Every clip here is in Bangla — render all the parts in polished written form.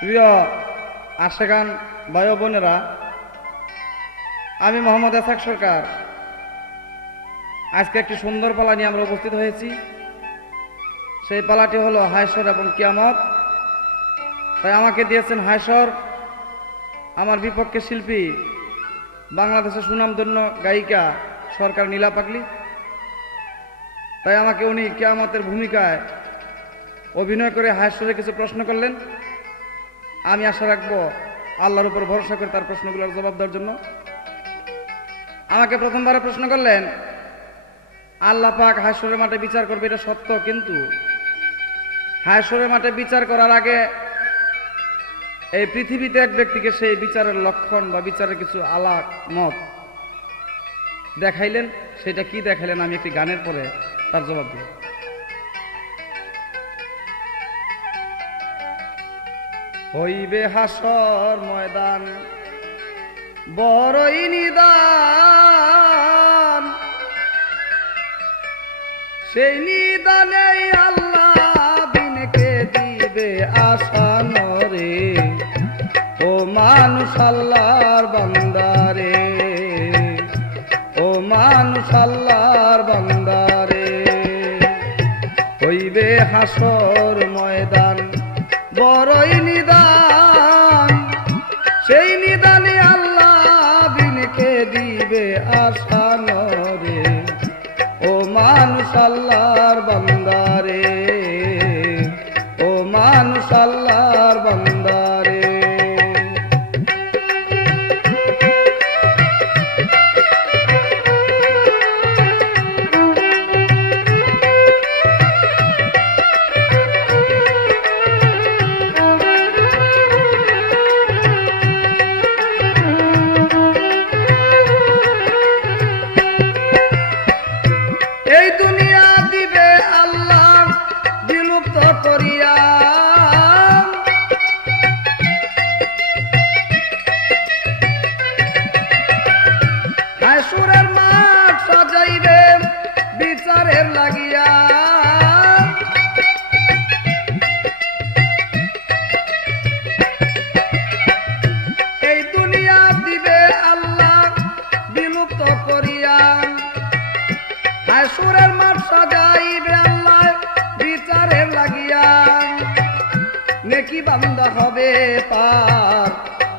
প্রিয় আশেকান ভাই ও বোনেরা, আমি মোহাম্মদ এসাক সরকার। আজকে একটি সুন্দর পালা নিয়ে আমরা উপস্থিত হয়েছি। সেই পালাটি হলো হায়সর এবং কিয়ামত। তাই আমাকে দিয়েছেন হায়সর আমার বিপক্ষে শিল্পী, বাংলাদেশের সুনামধন্য গায়িকা সরকার নীলা পাগলি। তাই আমাকে উনি কিয়ামতের ভূমিকায় অভিনয় করে হায়সরে কিছু প্রশ্ন করলেন। আমি আশা রাখবো আল্লাহর উপর ভরসা করে তার প্রশ্নগুলোর জবাব দেওয়ার জন্য। আমাকে প্রথমবারে প্রশ্ন করলেন, আল্লাহ পাক হায়সরের মাঠে বিচার করবে, এটা সত্য, কিন্তু হায়সরের মাঠে বিচার করার আগে এই পৃথিবীতে এক ব্যক্তিকে সেই বিচারের লক্ষণ বা বিচারের কিছু আলামত দেখাইলেন। সেটা কি দেখাইলেন আমি একটি গানের পরে তার জবাব দিই। হইবে হাসর ময়দান বড়ই নিদান, সেই নিদানে আল্লাহ বিনকে দিবে আসান রে। ও মানুষ আল্লাহর বান্দারে, ও মানুষ আল্লাহর বান্দারে, হইবে হাসর ময়দান বড়ই নিদান, সেই নিদানে আল্লাহ বিনকে দিবে আসান রে। ও মানুষ আল্লাহর বান্দারে, ও মানুষ আল্লাহর বান্দারে। এই দুনিয়া দিবে আল্লাহ বিলুপ্ত করিয়া, হায়সরের মাঠ সাজাইবে বিচারের লাগিয়া। এই দুনিয়া দিবে আল্লাহ বিলুপ্ত করিয়া, হায়সরের মাঠ সাজাইবে আল্লাহ বিচারের লাগিয়া। নেকি বান্দা হবে পার,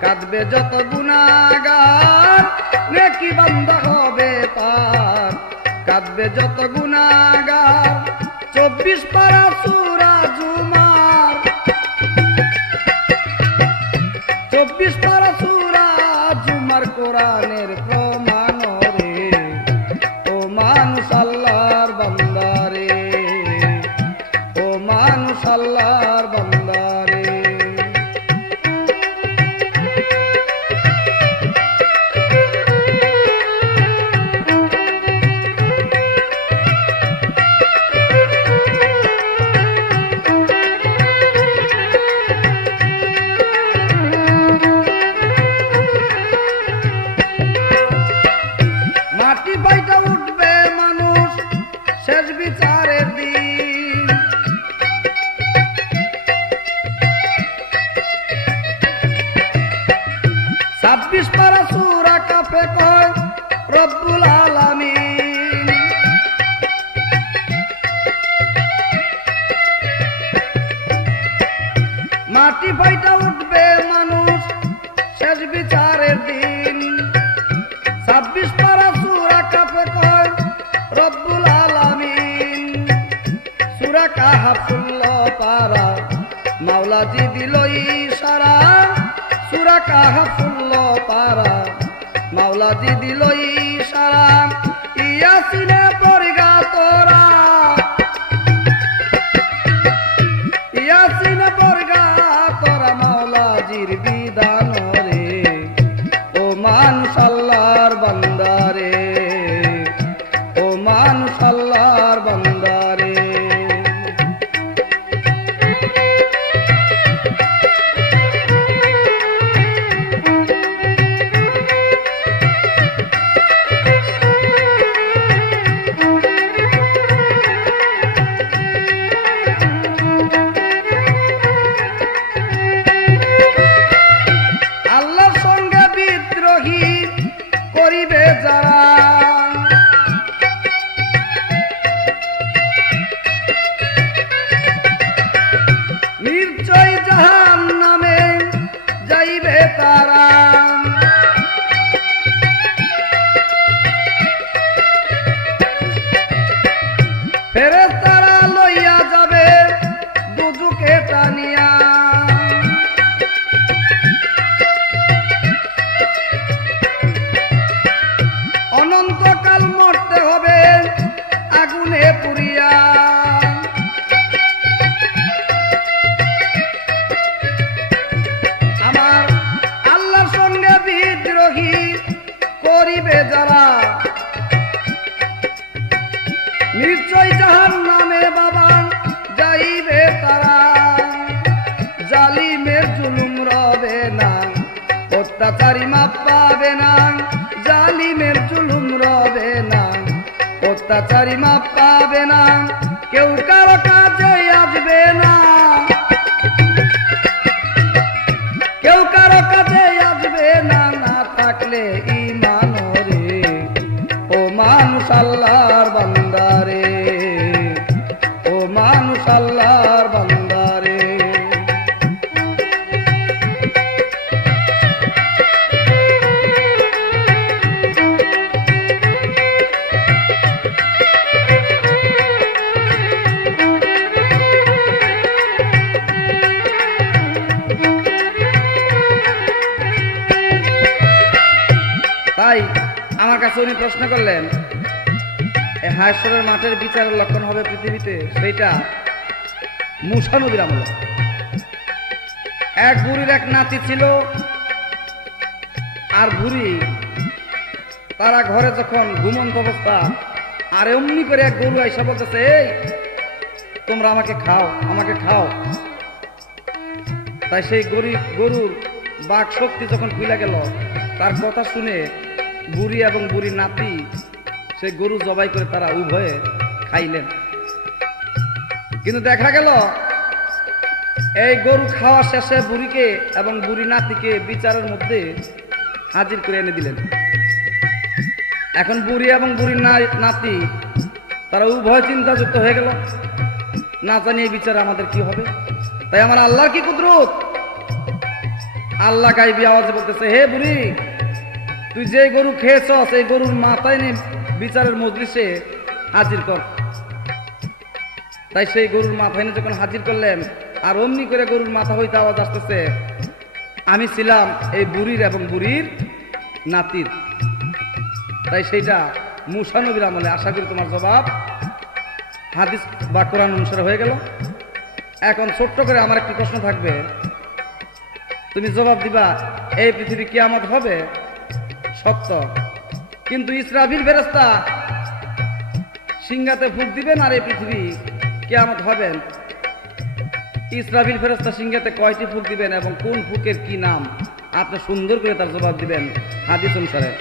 কাঁদবে যত গুনাহগার। নেকি বান্দা হবে পার, কাঁদবে যত গুনাহগার। 24 পারা সূরা জুমার, 24 পারা সূরা জুমার কোরআনের প্রমাণ রে। ও মানুষ আল্লাহর বান্দারে, ও মানুষ আল্লাহর বান্দারে। মাটি পাইটা উঠবে মানুষ শেষ বিচারের দিন, 26 পারা সূরা কাফে কয় রব্বুল আলামিন। মাটি পাইটা উঠবে মানুষ শেষ বিচারের দিন, 26 পারা সূরা কাফে কয় রব্বুল আলামিন। সূরা কাহাফ 16 পারা মাওলাজি দিল ইশারা। সূরা কাহাফ 16 পারা মাওলাজি দিল ইশারা। ইয়াসিনে পড়গা তোরা, ইয়াসিনে পড়গা তোরা মাওলাজির বিধান রে। ও মানুষ আল্লাহর বান্দারে, ও মানুষ আল্লাহর বান্দারে। অত্যাচারী মাপ পাবে না, জালিমের জুলুম রবে না। অত্যাচারী মাপ পাবে না, কেউ কারো কাজে আসবে না, কেউ কারো কাজে আসবে না। না থাকলে ঈমান রে, ও মানুষ আল্লাহর বান্দা রে, ও মানুষ আল্লাহর বান্দা রে। তাই আমার কাছে উনি প্রশ্ন করলেন, এই হাসরের মাঠের বিচারের লক্ষণ হবে পৃথিবীতে, সেইটা মূসা নবীর আমলে। এক বুড়ির এক নাতি ছিল, আর বুড়ি তারা ঘরে যখন ঘুমন্ত অবস্থা, আর এমনি করে এক গরু এসে বলতেছে, এই তোমরা আমাকে খাও, আমাকে খাও। তাই সেই গরুর বাক শক্তি যখন খুলে গেল, তার কথা শুনে বুড়ি এবং বুড়ির নাতি সেই গরু জবাই করে তারা উভয়ে খাইলেন। কিন্তু দেখা গেল এই গরু খাওয়া শেষে বুড়িকে এবং বুড়ি নাতিকে বিচারের মধ্যে হাজির করে এনে দিলেন। এখন বুড়ি এবং বুড়ির নাতি তারা উভয় চিন্তাযুক্ত হয়ে গেল, না জানি এই বিচারে আমাদের কি হবে। তাই আমার আল্লাহর কি কুদরত, আল্লাহ গাইবি আওয়াজে বলতেছে, হে বুড়ি, তুই যে গরু খেয়েছ সেই গরুর মাথায় নিয়ে বিচারের মজলিসে হাজির কর। তাই সেই গরুর মাথায় নিয়ে যখন হাজির করলেন, আর অমনি করে গরুর মাথা হইতে আওয়াজ আসতেছে, আমি ছিলাম এই বুড়ির এবং বুড়ির নাতির। তাই সেইটা মূসা নবীর আমলে। আশা করি তোমার জবাব হাদিস বা কোরআন অনুসারে হয়ে গেল। এখন ছোট্ট করে আমার একটি প্রশ্ন থাকবে, তুমি জবাব দিবা, এই পৃথিবী কিয়ামত হবে সত্য, কিন্তু ইসরাফিল ফেরেশতা সিংহাতে ফুঁক দিবেন আর এই পৃথিবী কিয়ামত হবেন। ইসরাফিল ফেরেশতা সিংহাতে কয়টি ফুঁক দিবেন এবং কোন ফুঁকের কি নাম, আপনি সুন্দর করে তার জবাব দিবেন হাদিস অনুসারে।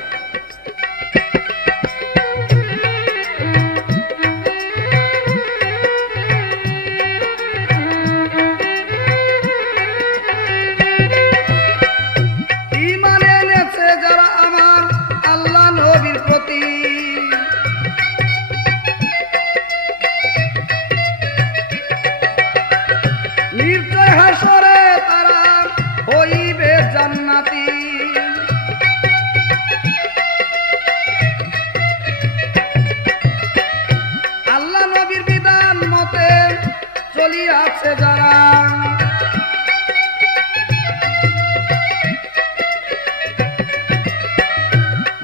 নিশ্চয় হাসরে তারা হইবে জান্নাতি, আল্লাহ নবীর বিধান মতে চলিয়াছে যারা,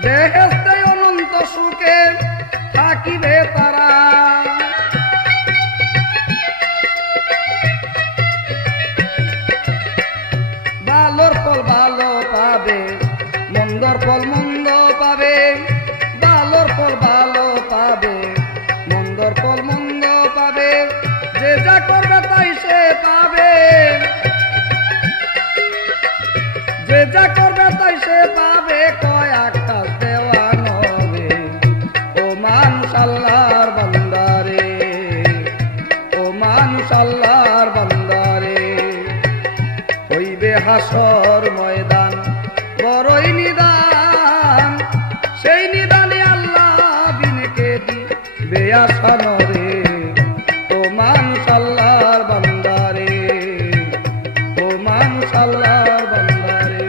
বেহেশতে অনন্ত সুখে থাকিবে তারা। ভালোর ফল ভালো পাবে, মন্দর ফল মন্দ পাবে, ভালোর ফল ভালো পাবে, মন্দর ফল মন্দ পাবে, যে যা করবে তাই সে পাবে, যে যা করবে তাই সে পাবে, কয়েক কাজ দেওয়া নবে। ও মানুষ আল্লাহর বান্দা রে, ও মানুষ আল্লাহর বান্দা রে, হইবে হাসর ময়দান বড়ই নিদান, সেই নিদানে আল্লাহ বিনকে দিবে আসান রে। ও মানুষ আল্লাহর বান্দা রে, ও মানুষ আল্লাহর বান্দা রে।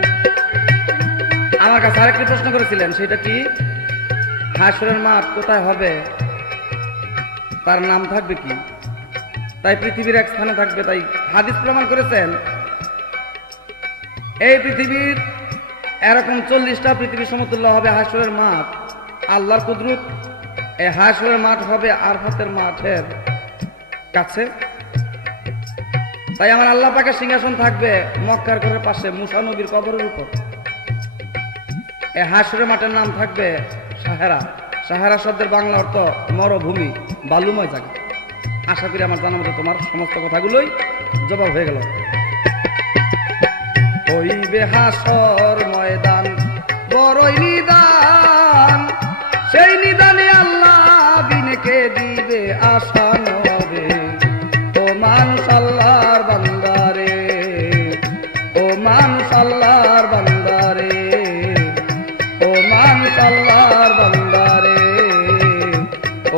আমার কাছে আরেকটি প্রশ্ন করেছিলেন, সেটা কি, হাসরের মাঠ কোথায় হবে, তার নাম থাকবে কি? তাই পৃথিবীর এক স্থানে থাকবে। তাই হাদিস প্রমাণ করেছেন, এই পৃথিবীর এরকম 40টা পৃথিবী সমতুল্য হবে হাসরের মাঠ। আল্লাহর কুদরত, এই হাসরের মাঠ হবে আরফাতের মাঠের কাছে। তাই আমার আল্লাহ পাকের সিংহাসন থাকবে মক্কার ঘরের পাশে মূসা নবীর কবরের উপর। এই হাসরের মাঠের নাম থাকবে সাহেরা। সাহেরা শব্দের বাংলা অর্থ মরুভূমি, বালুময় জায়গা। আশা করি আমার জানা মতো তোমার সমস্ত কথাগুলোই জবাব হয়ে গেল। হইবে হাসর ময়দান বড়ই নিদান, সেই নিদানে আল্লাহ বিনকে দিবে আসান রে। ও মানুষ আল্লাহর বান্দারে, ও মানুষ আল্লাহর বান্দারে, ও মানুষ আল্লাহর বান্দারে,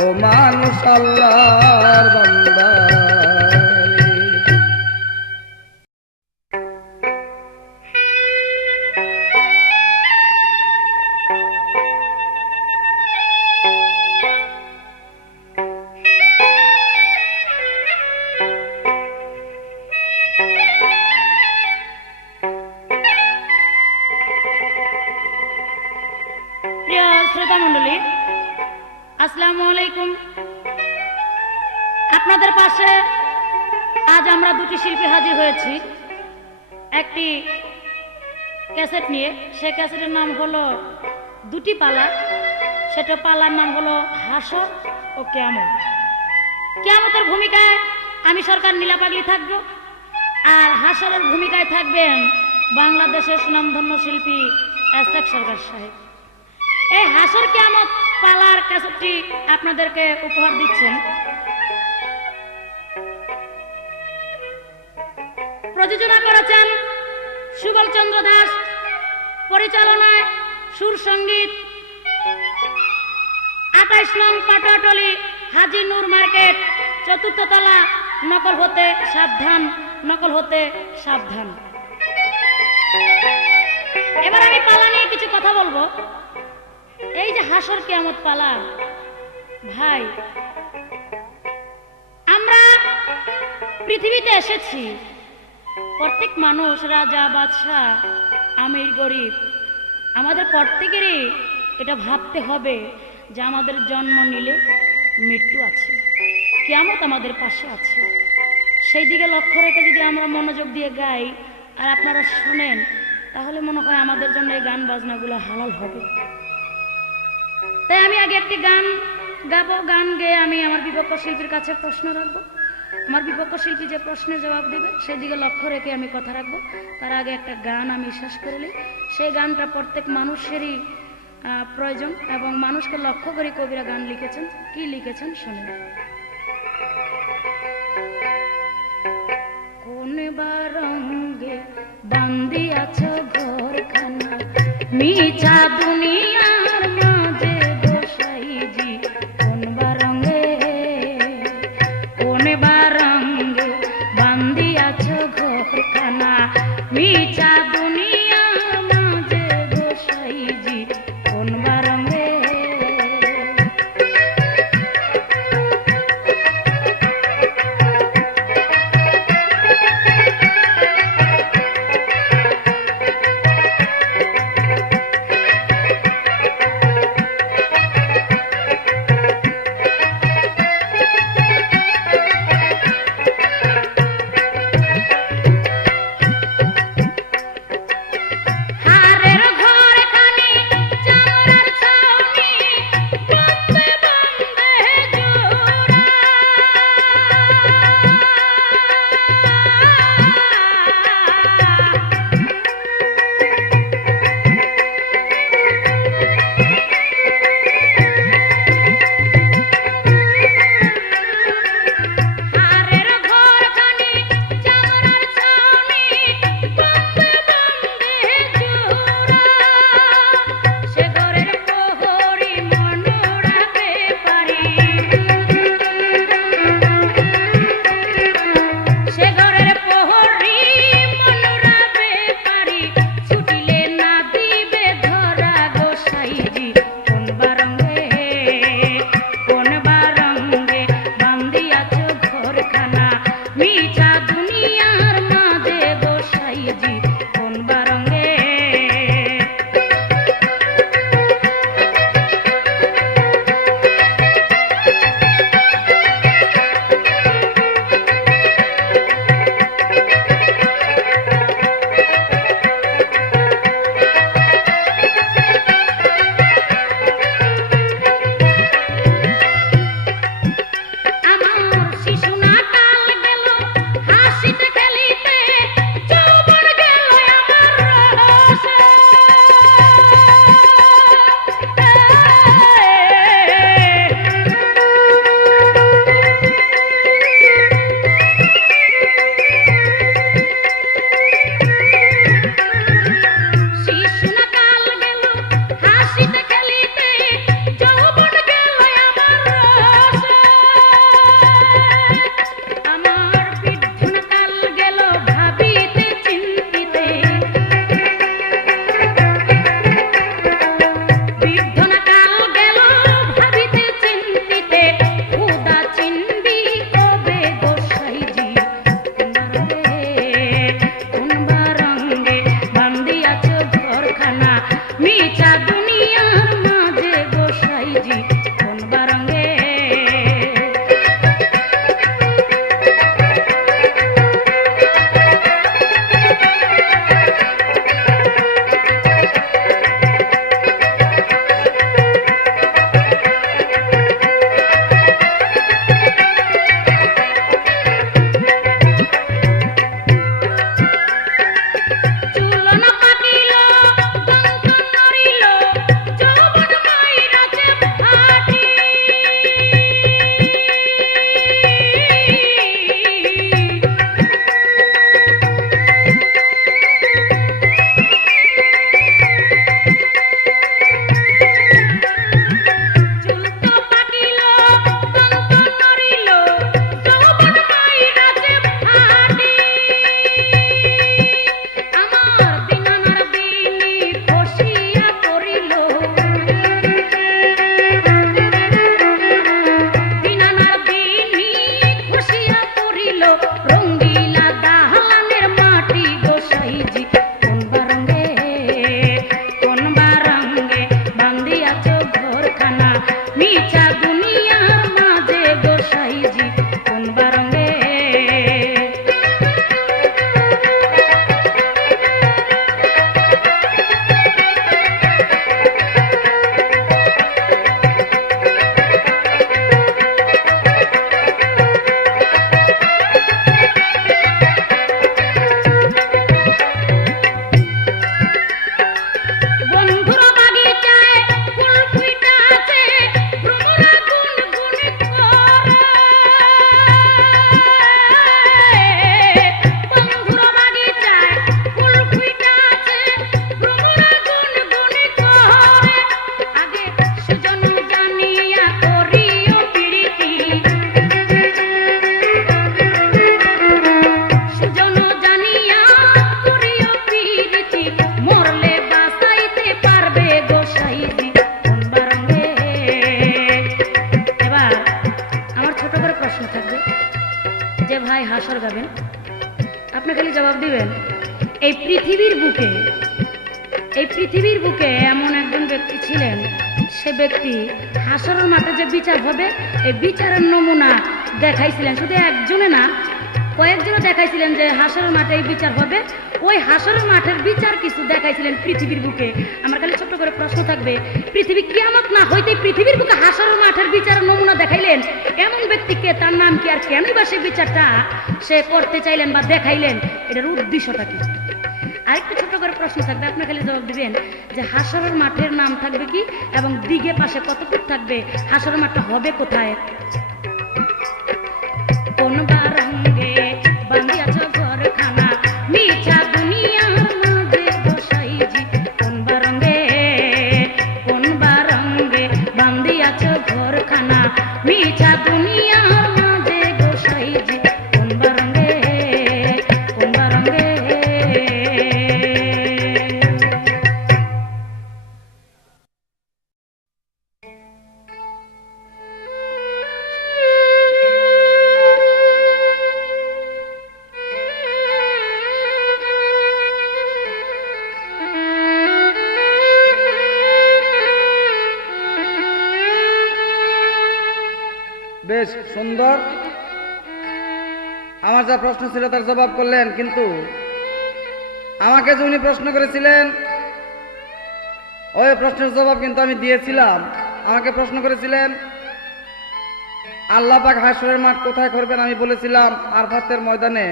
ও মানুষ আল্লাহর বান্দারে। প্রিয় শ্রোতা মণ্ডলী, আসসালামু আলাইকুম। আপনাদের পাশে আজ আমরা দুটি শিল্পী হাজির হয়েছি একটি ক্যাসেট নিয়ে। সে ক্যাসেটের নাম হলো দুটি পালা। সেটা পালার নাম হলো হাসর ও কিয়ামত। কিয়ামতের ভূমিকায় আমি সরকার নীলা পাগলি থাকবো, আর হাসরের ভূমিকায় থাকবেন বাংলাদেশের সুনামধন্য শিল্পী এসএক সরকার সাহেব। এই হাসর কিয়ামত পালার ক্যাসেটটি আপনাদেরকে উপহার দিচ্ছেন প্রযোজনা করেছেন সুবল চন্দ্র দাস, পরিচালনায় সুর সঙ্গীত 28 নং পাটোয়াটলি হাজি নূর মার্কেট, 4th তলা। নকল হতে সাবধান, নকল হতে সাবধান। এবার আমি পালা নিয়ে কিছু কথা বলবো। এই যে হাসর কিয়ামত পালা, ভাই আমরা পৃথিবীতে এসেছি, প্রত্যেক মানুষ রাজা বাদশাহ আমির গরিব, আমাদের প্রত্যেকেরই এটা ভাবতে হবে যে আমাদের জন্ম নিলে মৃত্যু আছে, কিয়ামত আমাদের পাশে আছে। সেই দিকে লক্ষ্য রেখে যদি আমরা মনোযোগ দিয়ে গাই আর আপনারা শোনেন, তাহলে মনে হয় আমাদের জন্য এই গান বাজনাগুলো হালাল হবে। তাই আমি আগে একটি গান গাবো। গান গেয়ে আমি আমার বিপক্ষ শিল্পীর কাছে প্রশ্ন রাখবো। আমার বিপক্ষ শিল্পী যে প্রশ্নের জবাব দেবে সেই দিকে লক্ষ্য রেখে আমি কথা রাখবো। তার আগে একটা গান আমি শেষ করে নিই। সেই গানটা প্রত্যেক মানুষেরই প্রয়োজন এবং মানুষকে লক্ষ্য করে কবিরা গান লিখেছেন। কি লিখেছেন শুনুন। কোন বারঙ্গে বান্দি আছো ঘরখানা, মিছা দুনিয়ার মাঝে গোসাইজি। কোন বারঙ্গে, কোন বারঙ্গে বান্দি আছো ঘরখানা, মিছা দুনিয়ার মাঝে গোসাইজি। কোন বারঙ্গে, কোথায় হাসর গাবেন? আপনি খালি জবাব দিবেন এই পৃথিবীর বুকে এমন একজন ব্যক্তি ছিলেন, সে ব্যক্তি হাসরের মাঠে যে বিচার হবে এই বিচারের নমুনা দেখাইছিলেন। শুধু একজনে না, কয়েকজনে দেখাইছিলেন যে হাসরের মাঠে এই বিচার হবে। ওই হাসরের মাঠের বিচার কিছু দেখাইছিলেন পৃথিবীর বুকে। আমার খালি ছোট্ট করে প্রশ্ন থাকবে, পৃথিবী কিয়ামত না হইতে পৃথিবীর বুকে হাসরের মাঠের বিচারের নমুনা দেখাইলেন এমন ব্যক্তিকে, তার নাম কি, আর কেনই বা সেই বিচারটা সে করতে চাইলেন বা দেখাইলেন, এটার উদ্দেশ্যটা কি? আরেকটু ছোট করে প্রশ্ন থাকবে, আপনি খালি জবাব দিবেন যে হাসরের মাঠের নাম থাকবে কি এবং দিকে পাশে কতটুকু থাকবে, হাসরের মাঠটা হবে কোথায়? কোন বারঙ্গে বান্ধিয়াছ ঘরখানা মিছা দুনিয়ার মাঝে বসাইজি, কোন বারঙ্গে বান্ধিয়াছ ঘরখানা মিছা দুনিয়ার মাঝে বসাইজি, কোন বারঙ্গে বেশ সুন্দর, আমার যা প্রশ্ন ছিল তার জবাব করলেন। কিন্তু আমাকে যে উনি প্রশ্ন করেছিলেন ওই প্রশ্নের জবাব কিন্তু আমি দিয়েছিলাম। আমাকে প্রশ্ন করেছিলেন আল্লাহ পাক হাসরের মাঠ কোথায় করবেন, আমি বলেছিলাম আরফাতের ময়দানে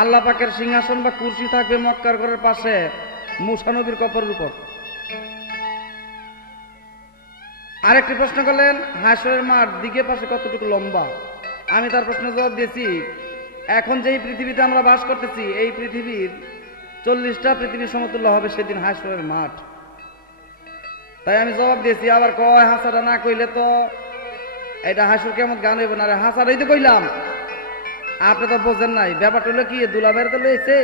আল্লাহ পাকের সিংহাসন বা কুরসি থাকবে মক্কার ঘরের পাশে মুসা নবীর কবরের উপর। আরেকটি প্রশ্ন করলেন হাসরের মাঠ দিকে পাশে কতটুকু লম্বা, আমি তার প্রশ্নের জবাব দিয়েছি এখন যেই পৃথিবীতে আমরা বাস করতেছি এই পৃথিবীর 40টা পৃথিবীর সমতুল্য হবে সেদিন হাসরের মাঠ। তাই আমি জবাব দিয়েছি। আবার কয় হাসাটা না কইলে তো এটা হাসর কেমন গান হইব না, হাসাটাই তো কইলাম, আপনি তো বোঝেন নাই। ব্যাপারটা হলো কি, দুলাবের তো লইছে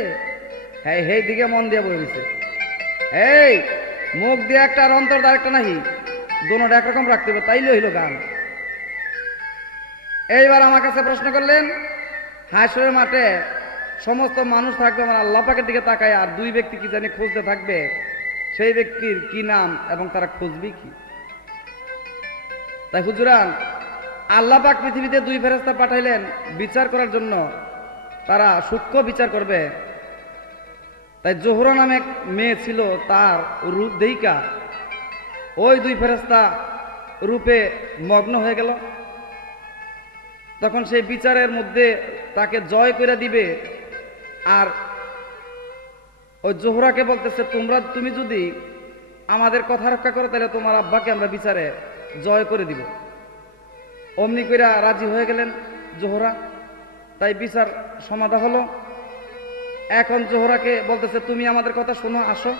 হ্যাঁ সেই দিকে মন দিয়ে বইছে, এই মুখ দিয়ে একটা আর অন্তর দিয়ে একটা নাহি, দোনোটা একরকম রাখতে হবে, তাইলে হইল গান। এইবার আমার কাছে প্রশ্ন করলেন হাসরের মাঠে সমস্ত মানুষ থাকবে আমার আল্লাহ পাকের দিকে তাকায়, আর দুই ব্যক্তি কি জানি খুঁজতে থাকবে, সেই ব্যক্তির কি নাম এবং তারা খুঁজবি কি? তাই হুজুরান আল্লাহ পাক পৃথিবীতে দুই ফেরেশতা পাঠাইলেন বিচার করার জন্য, তারা সূক্ষ্ম বিচার করবে। তাই জোহরা নামে এক মেয়ে ছিল, তার রূপ দেইকা ওই দুই ফেরেশতা রূপে মগ্ন হয়ে গেল। তখন সেই বিচারের মধ্যে তাকে জয় করে দিবে, আর ওই জোহরাকে বলতেছে তুমি যদি আমাদের কথা রক্ষা করো তাহলে তোমার আব্বাকে আমরা বিচারে জয় করে দিব। অমনি কইরা রাজি হয়ে গেলেন জোহরা। তাই বিচার সমাধা হলো। এখন জোহরাকে বলতেছে তুমি আমাদের কথা শোনো, আসো।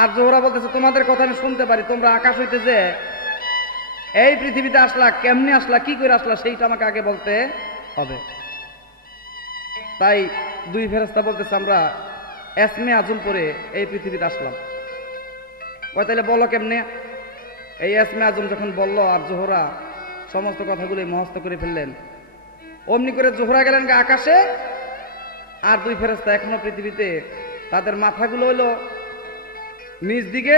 আর জোহরা বলতেছে তোমাদের কথা আমি শুনতে পারি, তোমরা আকাশ হইতে যে এই পৃথিবীতে আসলা, কেমনে আসলা, কি করে আসলা, সেইটা আমাকে আগে বলতে হবে। তাই দুই ফেরেশতা বলতেছে আমরা এসমে আজম পরে এই পৃথিবীতে আসলাম। কয় তাহলে বলো কেমনে? এই এসমে আজম যখন বলল, আর জোহরা সমস্ত কথাগুলি মুখস্থ করে ফেললেন। অমনি করে জোহরা গেলেন আকাশে, আর দুই ফেরেশতা এখনো পৃথিবীতে, তাদের মাথাগুলো হইলো নিচ দিকে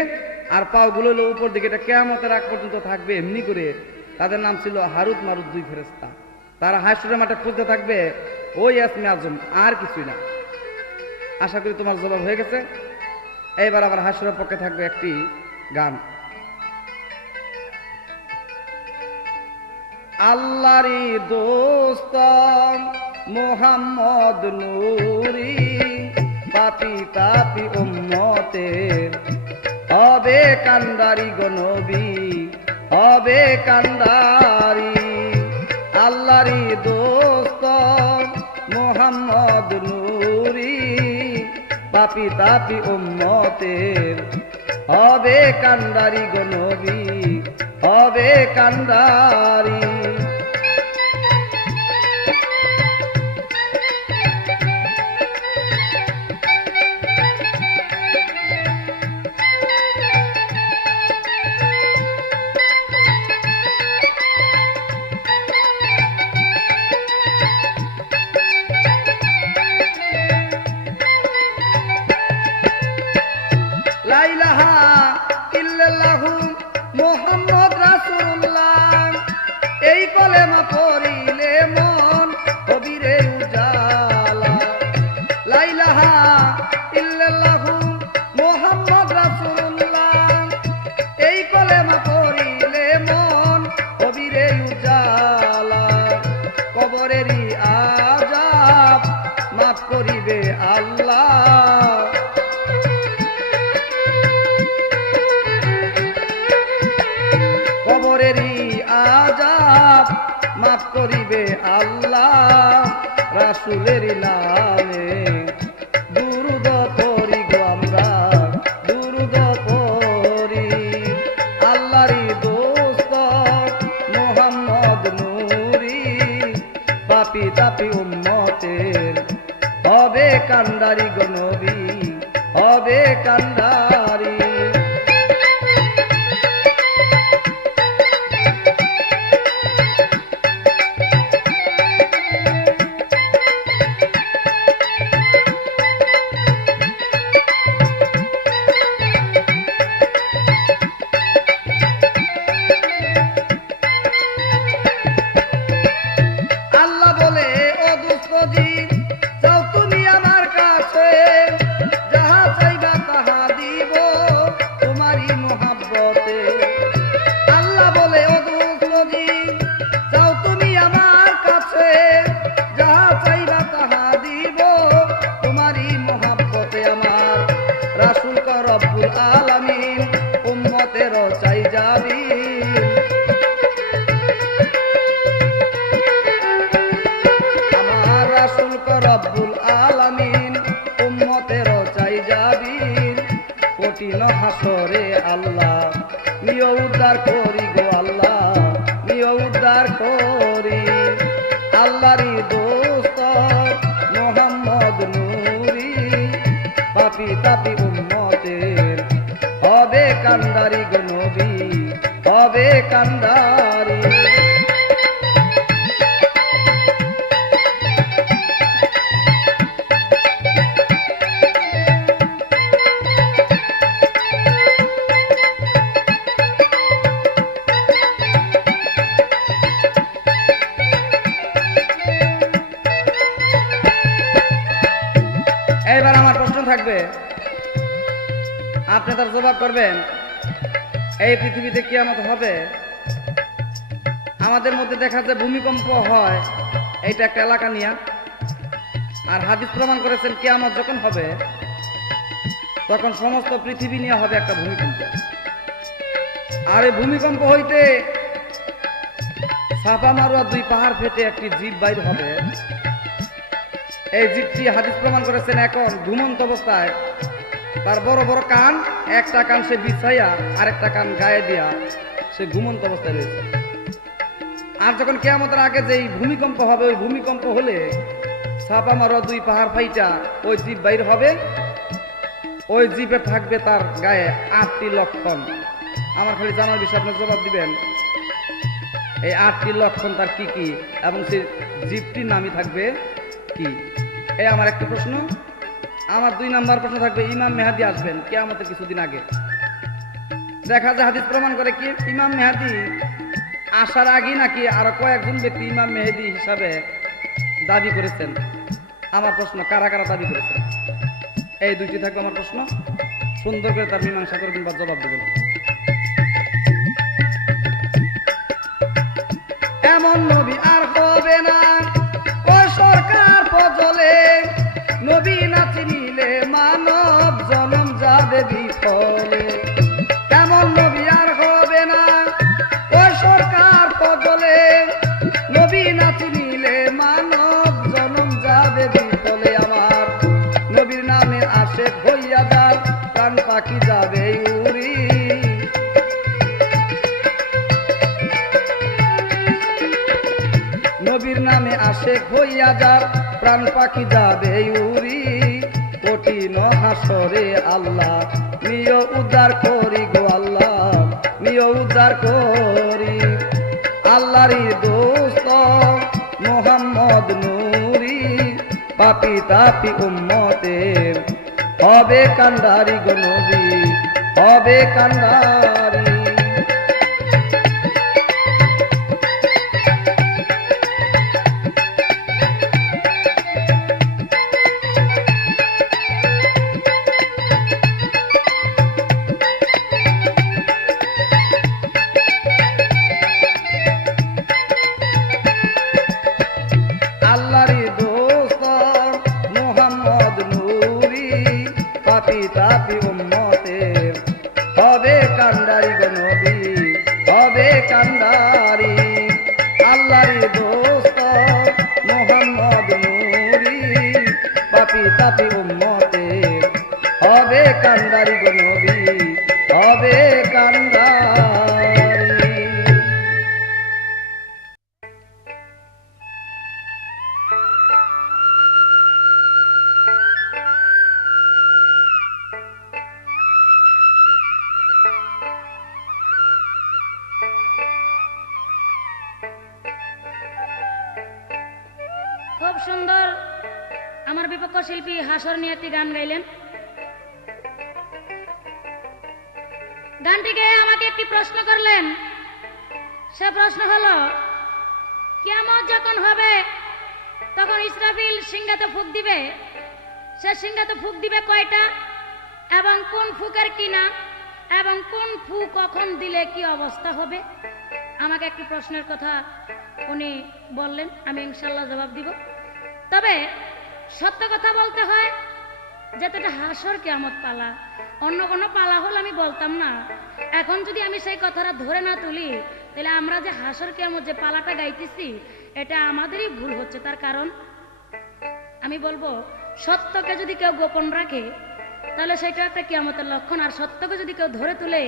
আর পাগুলো হইলো উপর দিকে। এটা কিয়ামতের আগ পর্যন্ত থাকবে এমনি করে। তাদের নাম ছিল হারুত মারুত, দুই ফেরেশতা। তারা হাসরের মাঠে খুঁজতে থাকবে ওই এসমে আজম, আর কিছুই না। আশা করি তোমার জবাব হয়ে গেছে। এইবার আবার হাসরের পক্ষে থাকবে একটি গান। আল্লাহরি দোস্ত মোহাম্মদ নূরি, পাপি তাপি উম্মতের হবে কান্দারি গো নবী, হবে কান্দারি। আল্লাহরি দোস্ত মোহাম্মদ নূরি, পাপি তাপি উম্মতের হবে কান্দারি গো নবী, হবে কান্দারি। উজালা লা ইলাহা ইল্লাল্লাহু মুহাম্মদ রাসূলুল্লাহ এই কলেমা পড়িলে মন কবিরে উজালা কবরেরই আযাব মাফ করিবে আল্লাহ কবরেরই আযাব মাফ করিবে আল্লাহ রাসূলের নামে দুরূদ পড়ি গো আমরা দুরূদ পড়ি আল্লাহরই দোস্ত মুহাম্মদ নূরি পাপী তাপী উম্মতের হবে কান্ডারি গো নবী হবে কান্ডারি চাও তুমি আমার কাছে যাহা চাইবা তাহা দিব তোমারই মহব্বতে আল্লাহ বলে ও দোস্তজি চাও তুমি আমার কাছে যাহা চাইবা তাহা দিব তোমারই মহব্বতে আমার রাসূল ক রব্বুল আলামিন উম্মতের চাই যাবি রব্বুল আলামিন উম্মতের চাই যাবিন কঠিন হাসরে আল্লাহ নিয় উদ্ধার করি গো আল্লাহ নিয় উদ্ধার করি আল্লাহরই দোস্ত মুহাম্মদ নূরি পাপী তাপী উম্মতের হবে কান্ডারি গো নবী হবে কান্ডারি এবার আমার প্রশ্ন থাকবে আপনি তার জবাব করবেন এই পৃথিবীতে কিয়ামত হবে আমাদের মধ্যে দেখা যায় ভূমিকম্প হয় এইটা একটা এলাকা নিয়ে আর হাদিস প্রমাণ করেছেন কিয়ামত যখন হবে তখন সমস্ত পৃথিবী নিয়ে হবে একটা ভূমিকম্প আর এই ভূমিকম্প হইতে সাফা মারোয়া দুই পাহাড় ফেটে একটি জীব বাইর হবে এই জীবটি হাদিস প্রমাণ করেছেন এখন ঘুমন্ত অবস্থায় তার বড় বড় কান একটা কান সে বিছাইয়া আরেকটা কান গায়ে দিয়া সে ঘুমন্ত অবস্থায় রয়েছে আর যখন কিয়ামতের আগে যেই ভূমিকম্প হবে ওই ভূমিকম্প হলে ছাপা মারোয়া দুই পাহাড় ফাইটা ওই জীব বাইর হবে ওই জীবে থাকবে তার গায়ে 8টি লক্ষণ আমার খালি জানার বিষয়ে আপনি জবাব দিবেন এই 8টি লক্ষণ তার কি কি এবং সেই জীবটির নামই থাকবে কি এই আমার একটা প্রশ্ন আমার 2 নাম্বার প্রশ্ন থাকবে ইমাম মেহেদী আসবেন কিয়ামতের কিছুদিন আগে দেখা যায় হাদিস প্রমাণ করে কি ইমাম মেহেদী আসার আগে নাকি আর কয়েকজন ব্যক্তি ইমাম মেহেদী হিসাবে দাবি করেছেন আমার প্রশ্ন কারা কারা দাবি করেছেন এই দুইটি থাকবে আমার প্রশ্ন সুন্দর করে তার মীমাংসা করবেন বা জবাব দেবেন এমন নবী আর হবে না ও সরকার পজলে নবী না চিনিলে মানব জনম যাবে বিফলে এমন নবী আর হবে না ও সরকার পজলে নবী না চিনিলে মানব জনম যাবে বিফলে আমার নবীর নামে আশেক হইয়া যার প্রাণ পাখি যাবে উড়ি নবীর নামে আশেক হইয়া যার প্রাণ পাখি যাবে উড়ি কঠিন হাসরে আল্লাহ নিয় উদ্ধার করি গো আল্লাহ নিয় উদ্ধার করি আল্লাহরই দোস্ত মুহাম্মদ নূরি পাপী তাপী উম্মতের হবে কান্ডারি গো নবী হবে কান্ডারি মোহাম্মদ নূরি পাপি তাপি উম্মতে হবে কান্দারি গো নবী হবে কান্দারি। খুব সুন্দর আমার বিপক্ষ শিল্পী হাসর নিয়ে একটি গান গাইলেন। গানটি গেয়ে আমাকে একটি প্রশ্ন করলেন। সে প্রশ্ন হলো, কিয়ামত যখন হবে তখন ইসরাফিল সিংহাতে ফুঁক দিবে, সে সিংহাতে ফুঁক দিবে কয়টা, এবং কোন ফুকের কি নাম, এবং কোন ফু কখন দিলে কি অবস্থা হবে। আমাকে একটি প্রশ্নের কথা উনি বললেন, আমি ইনশাল্লাহ জবাব দিব। তবে সত্য কথা বলতে হয়, যেহেতু এটা হাসর কিয়ামত পালা, অন্য কোনো পালা হলে আমি বলতাম না। এখন যদি আমি সেই কথাটা ধরে না তুলি, তাহলে আমরা যে হাসর কিয়ামত যে পালাটা গাইতেছি, এটা আমাদেরই ভুল হচ্ছে। তার কারণ আমি বলবো, সত্যকে যদি কেউ গোপন রাখে তাহলে সেটা একটা কিয়ামতের লক্ষণ, আর সত্যকে যদি কেউ ধরে তুলে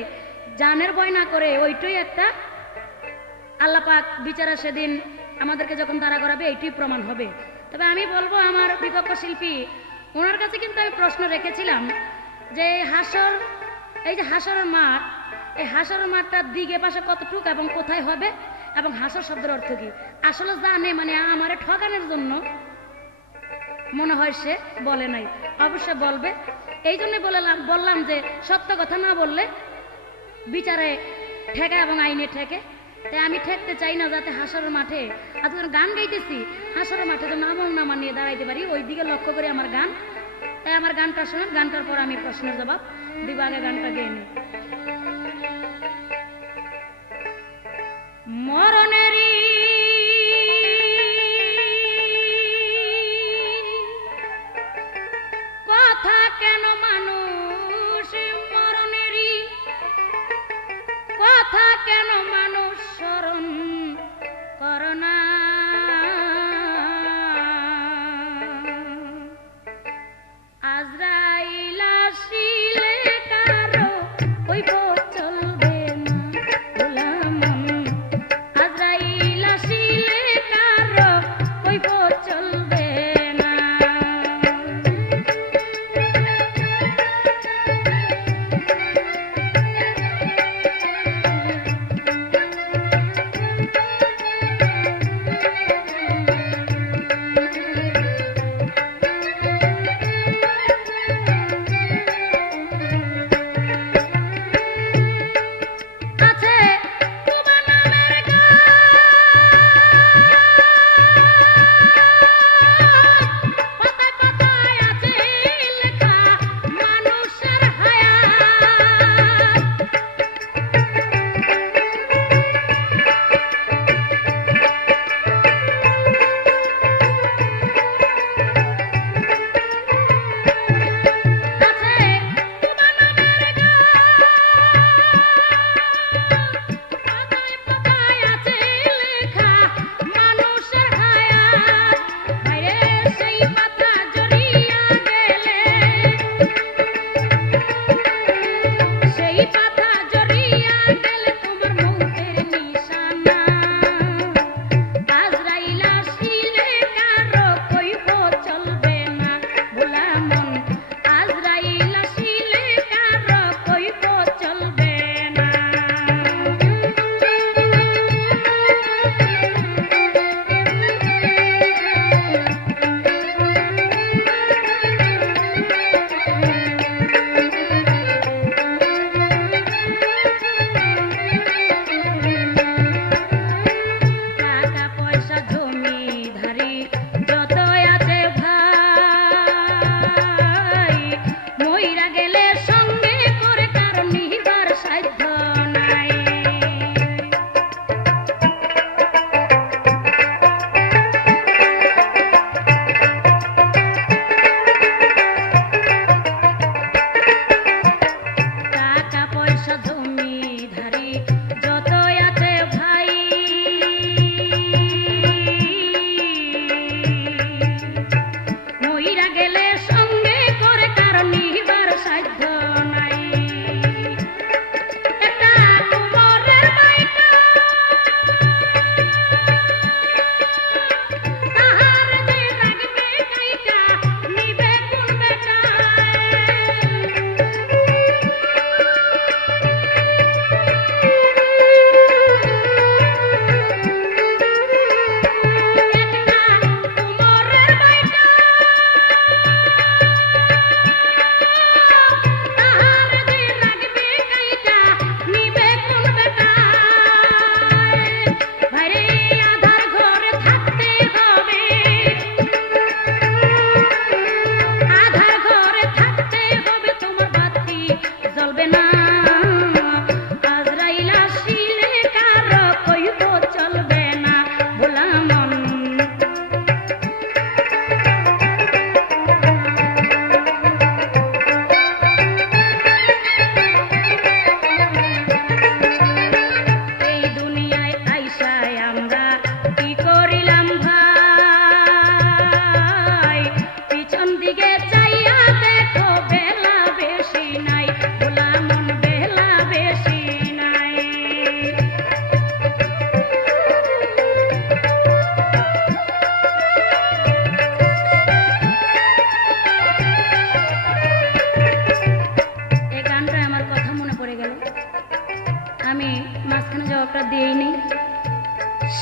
জানের ভয় না করে, ওইটাই একটা আল্লাহ পাক বিচারে সেদিন আমাদেরকে যখন দাঁড়া করাবে এইটাই প্রমাণ হবে। তবে আমি বলবো, আমার বিপক্ষ শিল্পী ওনার কাছে কিন্তু আমি প্রশ্ন রেখেছিলাম যে হাসর, এই যে হাসরের মাঠ, এই হাসরের মাঠটার দিকে পাশে কতটুক এবং কোথায় হবে, এবং হাসর শব্দের অর্থ কি। আসলে জানে, মানে আমারে ঠকানোর জন্য মনে হয় সে বলে নাই, অবশ্যই বলবে। এই জন্য বললাম যে সত্য কথা না বললে বিচারে ঠেকে এবং আইনে ঠেকে। তাই আমি ঠেকতে চাই না, যাতে হাসরের মাঠে আজকে গান গাইতেছি, হাসরের মাঠে যেন আমল নামা নিয়ে দাঁড়াইতে পারি, ওই দিকে লক্ষ্য করে আমার গান। তাই আমার গানটা শোনেন, গানটার পর আমি প্রশ্নের জবাব দিব। আগে গানটা গেয়ে নিই। মরণেরই কথা কেন মানুষ, মরণেরই কথা কেন মানুষ স্মরণ করোনা। আজরাইল আসিলে কারো ওই চলবে না গোলাম, আজরাইল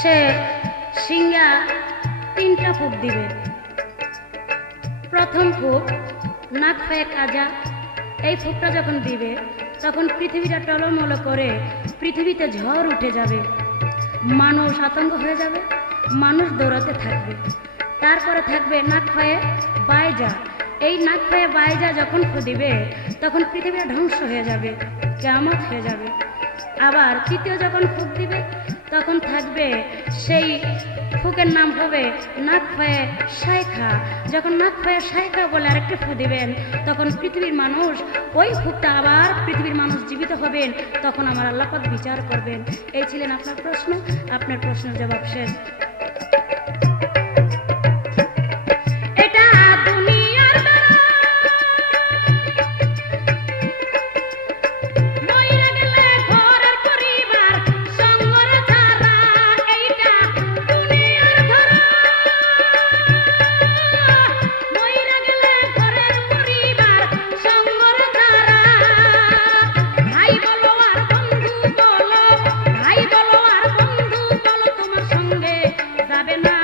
সে সিংহা 3টা ফুঁক দিবে। প্রথম ফুঁক নাক ফায়ে কাজা, এই ফুঁকটা যখন দিবে তখন পৃথিবীটা টলমল করে পৃথিবীতে ঝড় উঠে যাবে, মানুষ আতঙ্ক হয়ে যাবে, মানুষ দৌড়াতে থাকবে। তারপরে থাকবে নাক ফায়ে বাইজা, এই নাক ফায়ে বাইজা যখন ফু দিবে তখন পৃথিবীটা ধ্বংস হয়ে যাবে, কিয়ামত হয়ে যাবে। আবার তৃতীয় যখন ফুঁক দিবে তখন থাকবে সেই ফুকের নাম হবে নাক ফায়ে শাইখা। যখন নাক ফায়ে শাইখা বলে আরেকটা ফু দিবেন তখন পৃথিবীর মানুষ ওই ফুকটা আবার পৃথিবীর মানুষ জীবিত হবেন, তখন আমার আল্লাহ পাক বিচার করবেন। এই ছিলেন আপনার প্রশ্ন, আপনার প্রশ্নের জবাব শেষ। এটা দুনিয়ার মইরা গেলে ঘরের পরিবার সঙ্গর ধারা, এইটা দুনিয়ার ধরা। মইরা গেলে ঘরের পরিবার সঙ্গর ধারা। ভাই বলো আর বন্ধু বলো, ভাই বলো আর বন্ধু বলো, তোমার সঙ্গে যাবে না।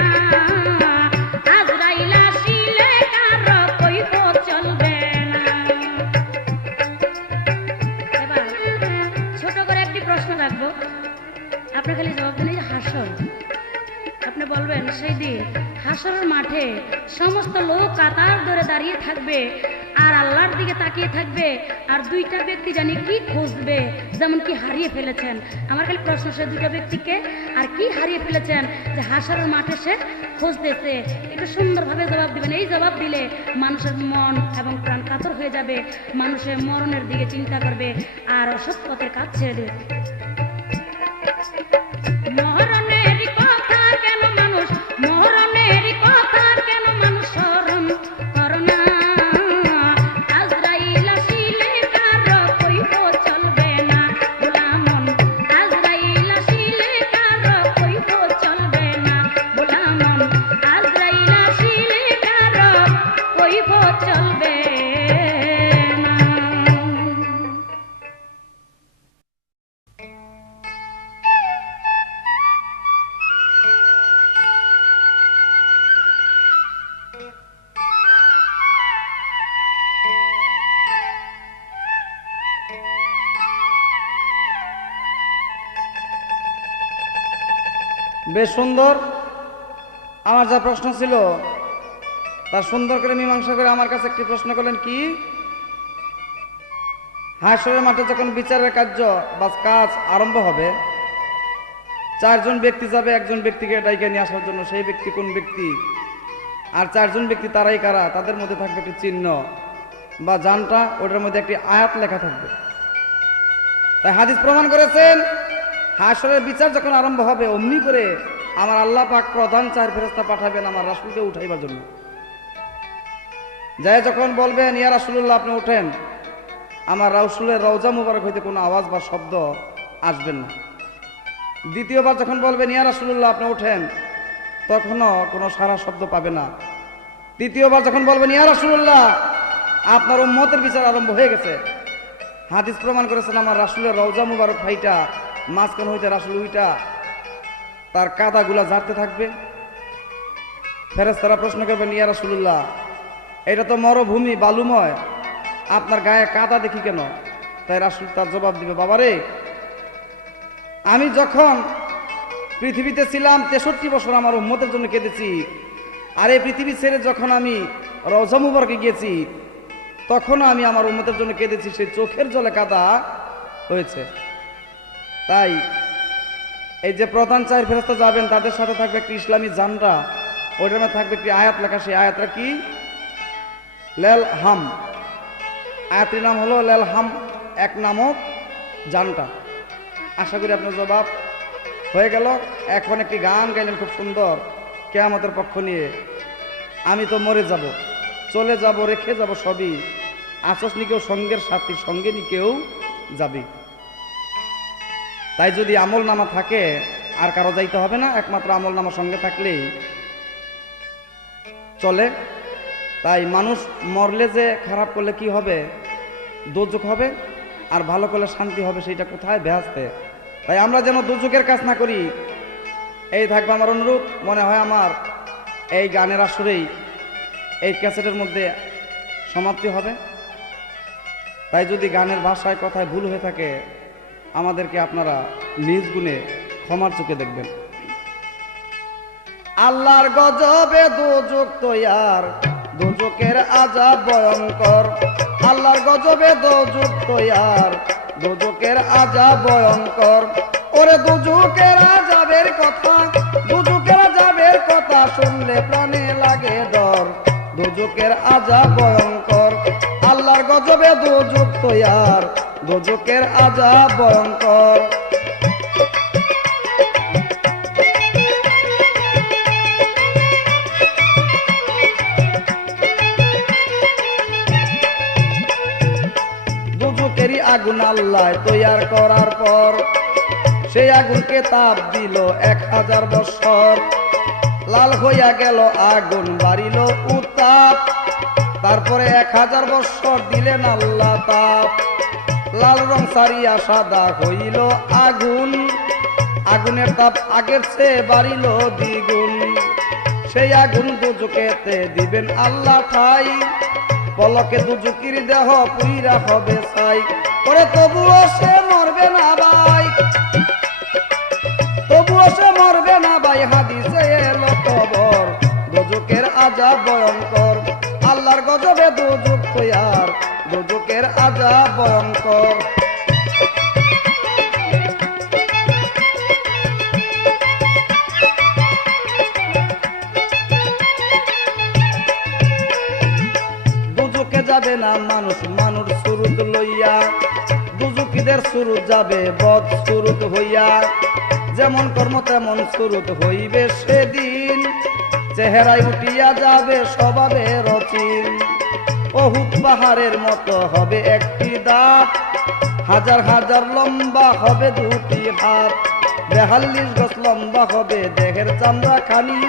আজরাইল আসিলে কারো কইব চলবে না। এবার ছোট করে একটি প্রশ্ন রাখবো, আপনি খালি জবাব দিন। এই যে হাসর, আপনি বলবেন সেই দিন হাসরের মাঠে সমস্ত লোক কাতার ধরে দাঁড়িয়ে থাকবে আর আল্লাহর দিকে তাকিয়ে থাকবে, আর 2টা ব্যক্তি জানি কি খুঁজবে, যেমন কি হারিয়ে ফেলেছেন। আমার খালি প্রশ্ন, সে 2টা ব্যক্তিকে আর কি হারিয়ে ফেলেছেন যে হাসরের মাঠে সে খুঁজতেছে, একটু সুন্দরভাবে জবাব দিবেন। এই জবাব দিলে মানুষের মন এবং প্রাণ কাতর হয়ে যাবে, মানুষের মরণের দিকে চিন্তা করবে আর অসৎ পথের কাজ ছেড়ে দেবে। মরণের কথা কেন মানুষ, মরণের কথা কেন মানুষ স্মরণ করো না। আজরাইল আসিলে কারো কইব চলবে না গোলামন, আজরাইল আসিলে কারো কইব চলবে না গোলামন, আজরাইল আসিলে কারো কইব চলবে না। বেশ সুন্দর। আমার যা প্রশ্ন ছিল তা সুন্দর করে মীমাংসা করে আমার কাছে একটি প্রশ্ন করলেন, কি হাসরের মাঠে যখন বিচারের কার্য বা কাজ আরম্ভ হবে, 4 জন ব্যক্তি যাবে একজন ব্যক্তিকে ডাইকে নিয়ে আসার জন্য। সেই ব্যক্তি কোন ব্যক্তি আর 4 জন ব্যক্তি তারাই কারা, তাদের মধ্যে থাকবে একটি চিহ্ন বা জানটা, ওটার মধ্যে একটি আয়াত লেখা থাকবে। তাই হাদিস প্রমাণ করেছেন হাসরের বিচার যখন আরম্ভ হবে অমনি করে আমার আল্লাহ পাক প্রধান 4 ফেরেশতা পাঠাবেন আমার রাসূলকে উঠাইবার জন্য। যাই যখন বলবেন ইয়া রাসূলুল্লাহ আপনি ওঠেন, আমার রাসূলের রওজা মুবারক হইতে কোনো আওয়াজ বা শব্দ আসবেন না। দ্বিতীয়বার যখন বলবেন ইয়া রাসূলুল্লাহ আপনি ওঠেন, তখনও কোনো সারা শব্দ পাবে না। তৃতীয়বার যখন বলবেন ইয়া রাসূলুল্লাহ আপনার উম্মতের বিচার আরম্ভ হয়ে গেছে, হাদিস প্রমাণ করেছেন আমার রাসূলের রওজা মুবারক ভাইটা মাঝখান হইতে রাসূল উইটা তার কাদাগুলা ঝাড়তে থাকবে। ফেরেশতারা প্রশ্ন করবেন ইয়া রাসূলুল্লাহ এটা তো মরুভূমি বালুময়, আপনার গায়ে কাদা দেখি কেন? তাই রাসূল তার জবাব দিবে, বাবারে আমি যখন পৃথিবীতে ছিলাম 63 বছর আমার উম্মতের জন্য কেঁদেছি, আর এই পৃথিবী ছেড়ে যখন আমি রওজা মুবারকে গিয়েছি তখন আমি আমার উম্মতের জন্য কেঁদেছি, সেই চোখের জলে কাদা হয়েছে। তাই এই যে প্রধান 4 ফেরেশতা যাবেন তাদের সাথে থাকবে একটি ইসলামী জানরা, ওইটার মধ্যে থাকবে একটি আয়াত লেখা। সেই আয়াতটা কি? লেল হাম। আয়াতের নাম হলো লেল হাম 1 নামক জানটা। আশা করি আপনার জবাব হয়ে গেল। এখন একটি গান গাইলেন খুব সুন্দর কিয়ামতের পক্ষ নিয়ে। আমি তো মরে যাব, চলে যাব, রেখে যাব সবই, আসস নি কেউ সঙ্গের সাথী, সঙ্গে নি কেউ যাবি। তাই যদি আমল নামা থাকে আর কারো যাইতে হবে না, একমাত্র আমল নামা সঙ্গে থাকলেই চলে। তাই মানুষ মরলে যে খারাপ করলে কি হবে? দোজক হবে, আর ভালো করলে শান্তি হবে। সেইটা কোথায়? বেহেশতে। তাই আমরা যেন দোজকের কাজ না করি, এই থাকবে আমার অনুরোধ। মনে হয় আমার এই গানের আসরেই এই ক্যাসেটের মধ্যে সমাপ্তি হবে। তাই যদি গানের ভাষায় কথায় ভুল হয়ে থাকে আমাদেরকে আপনারা নিজ গুণে ক্ষমার চোখে দেখবেন। আল্লাহর গজবে দোজক তৈয়ার, দোজকের আযাব ভয়ঙ্কর। আল্লাহর গজবে দোজক তৈয়ার, দোজকের আযাব ভয়ঙ্কর। ওরে দোজকের আযাবের কথা, দোজকের আযাবের কথা শুনলে প্রাণে লাগে ডর। দোজকের আযাব ভয়ঙ্কর, আল্লাহর গজবে দোজক তৈয়ার, দোজকের আযাব ভয়ঙ্কর। দোজকেরই আগুন আল্লাহ তৈয়ার করার পর সেই আগুনকে তাপ দিল 1000 বছর। লাল হইয়া গেল আগুন, বাড়িল উত্তাপ। তারপরে 1000 বছর দিলেন আল্লাহ তাপ। লাল রং সারিয়া সাদা হইল আগুন, আগুনের তাপ আগের চেয়ে বাড়িল দ্বিগুণ। সেই আগুন দোজকেতে দিবেন আল্লাহ ঠাই, পলকে দুজকির দেহ পুইরা হবে ছাই। ওরে তবুও সে মরবে না ভাই, তবুও সে মরবে না ভাই, হাদিসে এলো খবর। দোজকের আযাব ভয়ঙ্কর, আল্লাহর গজবে দোজক তৈয়ার, দোজকের আযাব ভয়ঙ্কর। দোজকে যাবে না মানুষ, মানুষ সুরুত লইয়া। দুজকিদের সুরুত যাবে বদ সুরুত হইয়া। যেমন কর্ম তেমন সুরুত হইবে সেদিন, চেহারায় উঠিয়া যাবে স্বভাবের চিন। অহুত পাহাড়ের মতো হবে একটি দাঁত, হাজার হাজার লম্বা হবে দুটি হাত। 42 গজ লম্বা হবে দেহের চামড়া খানি,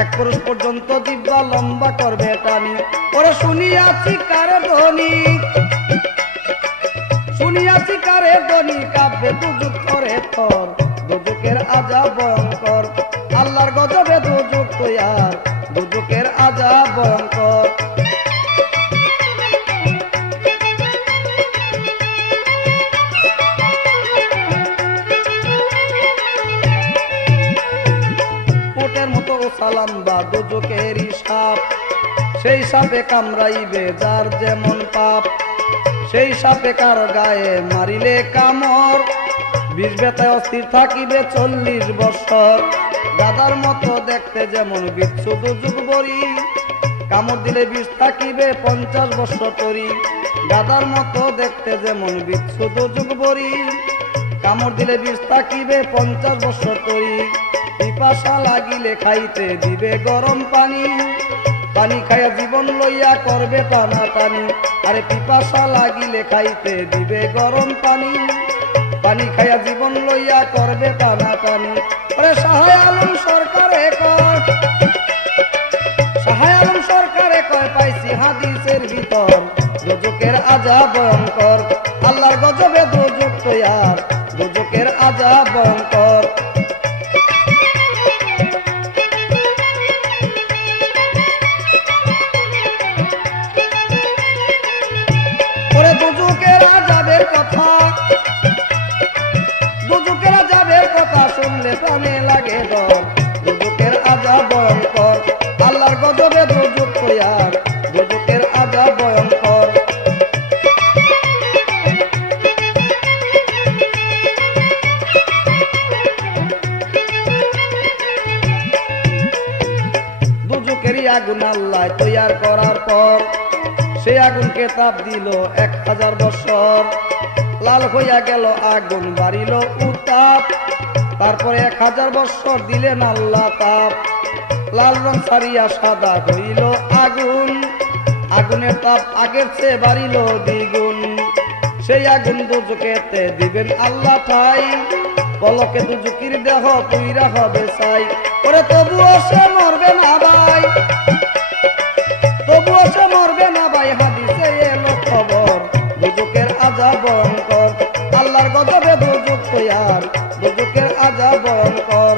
এক পুরুষ পর্যন্ত জিহ্বা লম্বা করবে টানি। ওরে শুনিয়াছি কারে ধ্বনি, শুনিয়াছি কারে ধ্বনি, কাঁপবে দুজক করে থর। দোজকের আযাব ভয়ঙ্কর, আল্লাহর গজবে দোজক তৈয়ার, দোজকের আযাব ভয়ঙ্কর। পোটের মতো সালাম্বা দোজকেরই সাপ, সেই সাপে কামড়াইবে যার যেমন পাপ। সেই সাপে কারো গায়ে মারিলে কামড়, বিষ ব্যথায় অস্থির থাকিবে 40 বছর। গাদার মতো দেখতে যেমন বিচ্ছু দোজক বরি, কামড় দিলে বিষ থাকিবে 50 বছর তরি। গাদার মতো দেখতে যেমন বিচ্ছু দোজক বরি, কামড় দিলে বিষ থাকিবে 50 বছর তরি। পিপাসা লাগিলে খাইতে দিবে গরম পানি, পানি খাইয়া জীবন লইয়া করবে টানা টানি। আরে পিপাসা লাগিলে খাইতে দিবে গরম পানি, পানি খাইয়া জীবন লইয়া করবে টানা টানি। ওরে সাহায় আলম সরকারে কয়, সাহায় আলম সরকারে কয়, পাইছি হাদিসের ভিতর দোজকের আযাব ভয়ঙ্কর। আল্লাহর গজবে দোজক তৈয়ার, দোজকের আযাব ভয়ঙ্কর। ওরে দোজকের আযাবের কথা, দোজকের আযাবের কথা শুনলে প্রাণে লাগে ডর। দোজকের আযাব ভয়ঙ্কর, আল্লাহর গজবে দোজক তৈয়ার, দোজকের আযাব ভয়ঙ্কর। দোজকেরই আগুন আল্লাহ তৈয়ার করার পর সেই আগুনকে তাপ দিল 1000 বছর। লাল হইয়া গেল আগুন, বাড়িল উত্তাপ। তারপরে 1000 বছর দিলেন আল্লাহ তাপ। লাল রং ছাড়িয়া সাদা হইল আগুন, আগুনের তাপ আগের চেয়ে বাড়িল দ্বিগুণ। সেই আগুন দোজকেতে দিবেন আল্লাহ ঠাই, পলকে দুজকির দেহ পুইরা হবে ছাই। ওরে তবুও সে মরবে না ভাই, তবুও সে মরবে না ভাই, হাদিসে এলো খবর। দোজকের আযাব ভয়ঙ্কর, আল্লাহর গজবে দোজক তৈয়ার, দোজকের আযাব ভয়ঙ্কর।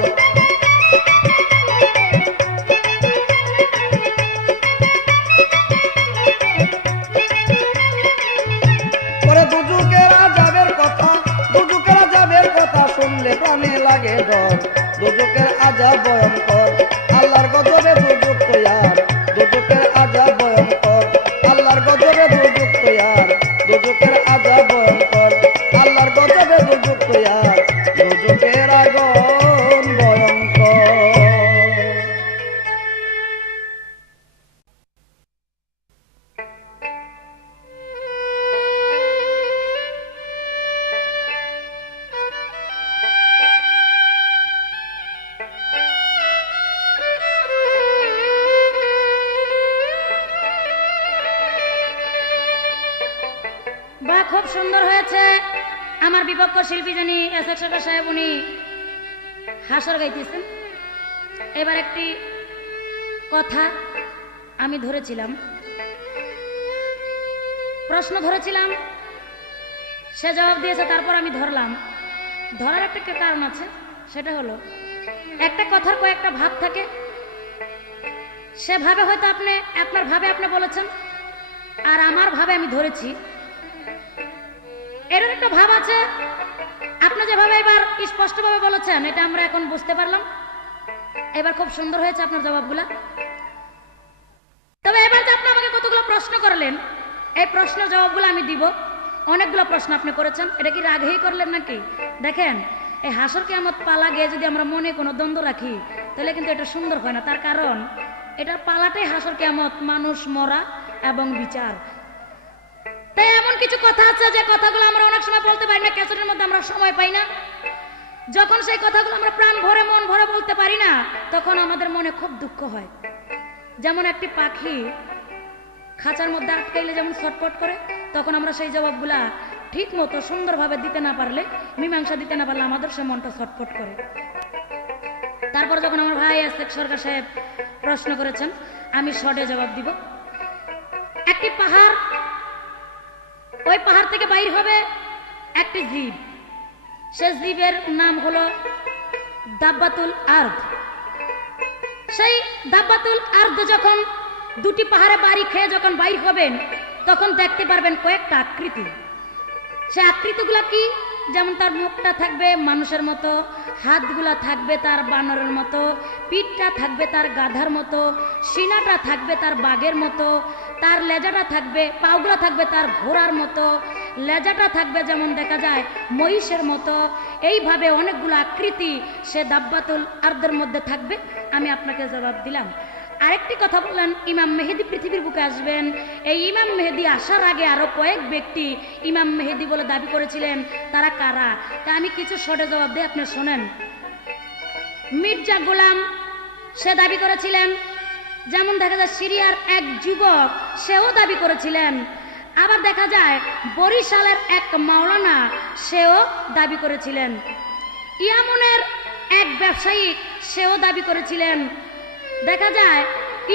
খুব সুন্দর হয়েছে। আমার বিপক্ষ শিল্পী যিনি এসএক সরকার সাহেব, উনি হাসর গাইতেছেন। এবার একটি কথা আমি ধরেছিলাম, প্রশ্ন ধরেছিলাম, সে জবাব দিয়েছে, তারপর আমি ধরলাম। ধরার একটা কারণ আছে, সেটা হলো একটা কথার কয়েকটা ভাব থাকে। সে ভাবে হয়তো আপনি আপনার ভাবে আপনি বলেছেন, আর আমার ভাবে আমি ধরেছি। এর একটা ভাব আছে, আপনি যেভাবে এবার স্পষ্টভাবে বলেছেন, এটা আমরা এখন বুঝতে পারলাম। এবার খুব সুন্দর হয়েছে আপনার জবাবগুলা। তবে এবার যে আপনি আমাকে কতগুলো প্রশ্ন করলেন, এই প্রশ্নের জবাবগুলো আমি দিব। অনেকগুলো প্রশ্ন আপনি করেছেন, এটা কি রাগেই করলেন নাকি? দেখেন, এই হাসর কিয়ামত পালা গিয়ে যদি আমরা মনে কোনো দ্বন্দ্ব রাখি, তাহলে কিন্তু এটা সুন্দর হয় না। তার কারণ এটার পালাটাই হাসর কিয়ামত, মানুষ মরা এবং বিচার। তাই এমন কিছু কথা আছে যে কথাগুলো আমরা অনেক সময় বলতে পারি না, ক্যাসেটের মধ্যে আমরা সময় পাই না। যখন সেই কথাগুলো আমরা প্রাণ ভরে মন ভরে বলতে পারি না, তখন আমাদের মনে খুব দুঃখ হয়। যেমন একটি পাখি খাঁচার মধ্যে আটকাইলে যেমন ছটফট করে, তখন আমরা সেই জবাবগুলা ঠিক মতো সুন্দরভাবে দিতে না পারলে, মীমাংসা দিতে না পারলে আমাদের সে মনটা ছটফট করে। তারপর যখন আমার ভাই এসএক সরকার সাহেব প্রশ্ন করেছেন, আমি শর্টে জবাব দিব। একটি পাহাড়, ওই পাহাড় থেকে বাইর হবে একটি জীব। সে জীবের নাম হলো দাব্বাতুল আর্দ। সেই দাব্বাতুল আর্দ যখন দুটি পাহাড়ে বাড়ি খেয়ে যখন বাইর হবেন, তখন দেখতে পারবেন কয়েকটা আকৃতি। সে আকৃতিগুলা কি? যেমন তার মুখটা থাকবে মানুষের মতো, হাতগুলা থাকবে তার বানরের মতো, পিঠটা থাকবে তার গাধার মতো, সিনাটা থাকবে তার বাঘের মতো, তার লেজাটা থাকবে, পাগুলা থাকবে তার ঘোড়ার মতো, লেজাটা থাকবে যেমন দেখা যায় মহিষের মতো। এইভাবে অনেকগুলো আকৃতি সে দাব্বাতুল আর্দের মধ্যে থাকবে। আমি আপনাকে জবাব দিলাম। আরেকটি কথা বললেন, ইমাম মেহেদী পৃথিবীর বুকে আসবেন। এই ইমাম মেহেদী আসার আগে আরো কয়েক ব্যক্তি ইমাম মেহেদী বলে দাবি করেছিলেন। তারা কারা? তা আমি কিছু শর্টে জবাব দিই, আপনি শোনেন। মির্জা গোলাম সে দাবি করেছিলেন। যেমন দেখা যায় সিরিয়ার এক যুবক, সেও দাবি করেছিলেন। আবার দেখা যায় বরিশালের এক মাওলানা, সেও দাবি করেছিলেন। ইয়ামনের এক ব্যবসায়ী, সেও দাবি করেছিলেন। দেখা যায়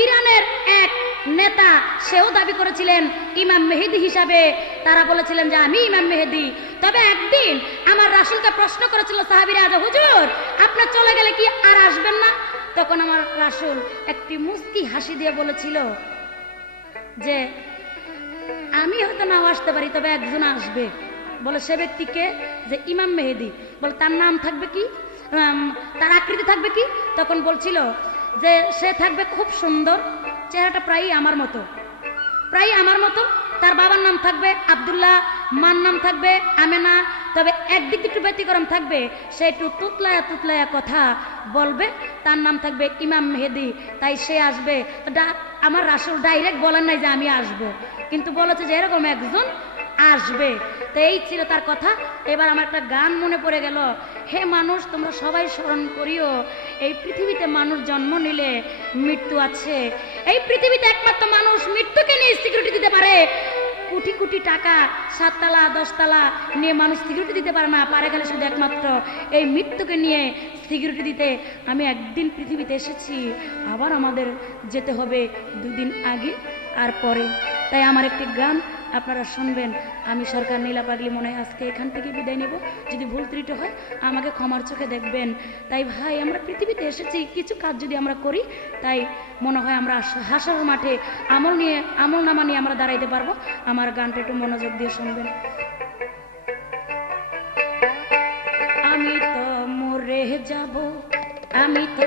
ইরানের এক নেতা, সেও দাবি করেছিলেন ইমাম মেহেদী হিসাবে। তারা বলেছিলেন যে আমি ইমাম মেহেদী। তবে একদিন আমার রাসূলকে প্রশ্ন করেছিল সাহাবীরা, যে হুজুর আপনি চলে গেলে কি আর আসবেন না? তখন আমার রাসূল একটি মুস্কি হাসি দিয়ে বলেছিল যে আমি হয়তো নাও আসতে পারি, তবে একজন আসবে। বলে সে ব্যক্তিকে, যে ইমাম মেহেদী। বলে তার নাম থাকবে কি, তার আকৃতি থাকবে কি? তখন বলছিল যে সে থাকবে খুব সুন্দর, চেহারাটা প্রায় আমার মতো, প্রায় আমার মতো। তার বাবার নাম থাকবে আব্দুল্লাহ, মার নাম থাকবে আমেনা। তবে একদিক একটু ব্যতিক্রম থাকবে, সে একটু তুতলায়া তুতলায়া কথা বলবে। তার নাম থাকবে ইমাম মেহেদী। তাই সে আসবে। আমার রাসূল ডাইরেক্ট বলেন নাই যে আমি আসব, কিন্তু বলেছে যে এরকম একজন আসবে। তো এই ছিল তার কথা। এবার আমার একটা গান মনে পড়ে গেল। হে মানুষ, তোমরা সবাই স্মরণ করিও, এই পৃথিবীতে মানুষ জন্ম নিলে মৃত্যু আছে। এই পৃথিবীতে একমাত্র মানুষ মৃত্যুকে নিয়ে সিকিউরিটি দিতে পারে। কোটি কোটি টাকা, 7 তলা 10 তলা নিয়ে মানুষ সিকিউরিটি দিতে পারে না, পারে গেলে শুধু একমাত্র এই মৃত্যুকে নিয়ে সিকিউরিটি দিতে। আমি একদিন পৃথিবীতে এসেছি, আবার আমাদের যেতে হবে 2 দিন আগে আর পরে। তাই আমার একটি গান আপনারা শুনবেন। আমি সরকার নীলা পাগলি মনে হয় আজকে এখান থেকে বিদায় নেব। যদি ভুল ত্রুটি হয় আমাকে ক্ষমার চোখে দেখবেন। তাই ভাই, আমরা পৃথিবীতে এসেছি, কিছু কাজ যদি আমরা করি, তাই মনে হয় আমরা হাসর মাঠে আমল নামা নিয়ে আমরা দাঁড়াইতে পারবো। আমার গানটা একটু মনোযোগ দিয়ে শুনবেন। আমি তো মরে যাব, আমি তো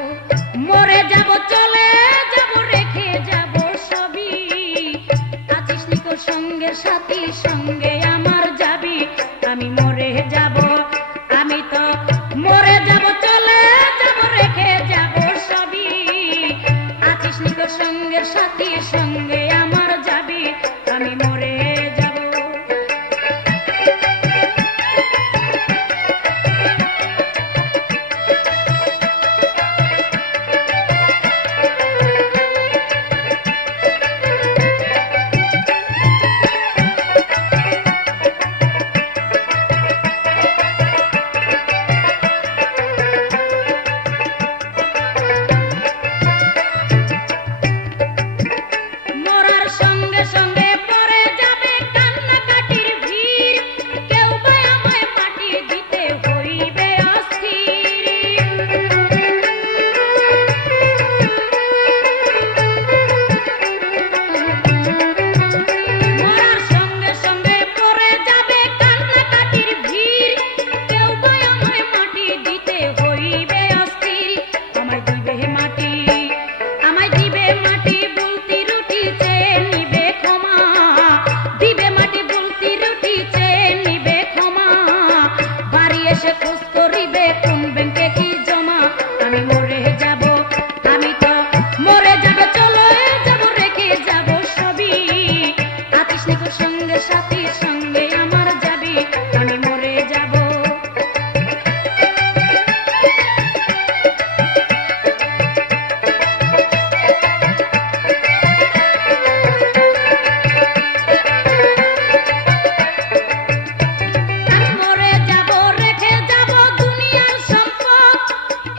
মরে যাব, চলে যাব, রেখে যাব সবই। আছিস নি তোর সঙ্গে সাথী, সঙ্গে আমার যাবি। আমি মরে যাব, আমি তো মরে যাব, চলে যাব, রেখে যাব সবই। আছিস নি তোর সঙ্গে সাথী, সঙ্গে আমার যাবি। আমি মরে যাব। সঙ্গে পড়ে যাবে কান্নাকাটির ভিড়, কেউ বা আমায় মাটি দিতে হইবে অস্থির। মরার সঙ্গে সঙ্গে পড়ে যাবে কান্নাকাটির ভিড়, কেউ বা আমায় মাটি দিতে হইবে অস্থির। আমায় দিবে মাটি, আমায় দিবে মাটি, বুলতি রুটি চেয়ে নিবে ক্ষমা, দিবে মাটি বুলতি রুটি চেয়ে নিবে ক্ষমা। বাড়ি এসে খোঁজ করিবে কোন ব্যাংকে কি জমা। আমি মরে যাব, আমি তো মরে যাব, চলে যাব, রেখে যাব সবই। আতিশ নিকোর সঙ্গে সাথীর সঙ্গে আমার যাবি, আমি মরে যাব। আমি মরে যাব, রেখে যাব দুনিয়ার সম্পদ,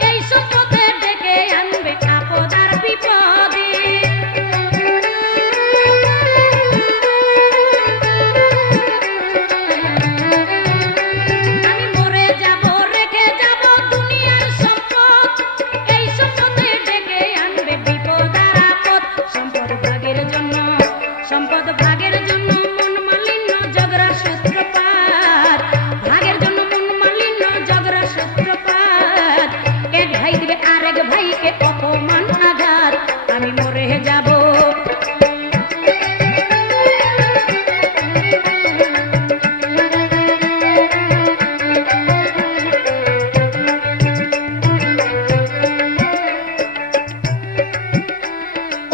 এই সম্পদে ডেকে আনবে আপদ আর বিপদে। আমি মরে যাব, রেখে যাব দুনিয়ার সম্পদ, এই সম্পদে ডেকে আনবে বিপদ আর আপদ। সম্পদ ভাগের জন্য, সম্পদ ভাগের জন্য মন মালিন্য ঝগড়া সূত্রপাত, ভাগের জন্য মন মালিন্য ঝগড়া সূত্রপাত। এক ভাই দিবে আরেক ভাইকে অপমান আঘাত, আমি মরে যাব।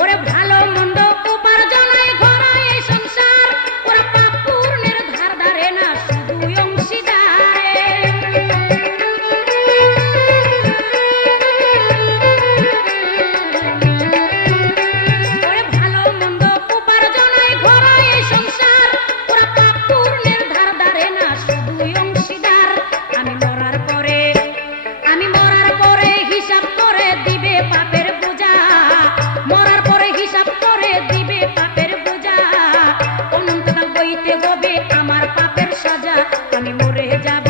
ওরে ভালো মন্দ উপার্জনে ঘরায় এই সংসার, ওরা পাপ পূর্ণের ধার ধারে না শুধু অংশীদারে। ওরে ভালো মন্দ উপার্জনে ঘরায় এই সংসার, ওরা পাপ পূর্ণের ধার ধারে না শুধু অংশীদার। আমি মরার পরে, আমি মরার পরে হিসাব করে দিবে পাপের বোঝা, মরার পরে হিসাব করে দিবে পাপের বোঝা। অনন্তকাল বইতে হবে আমার পাপের সাজা, আমি মরে যাব।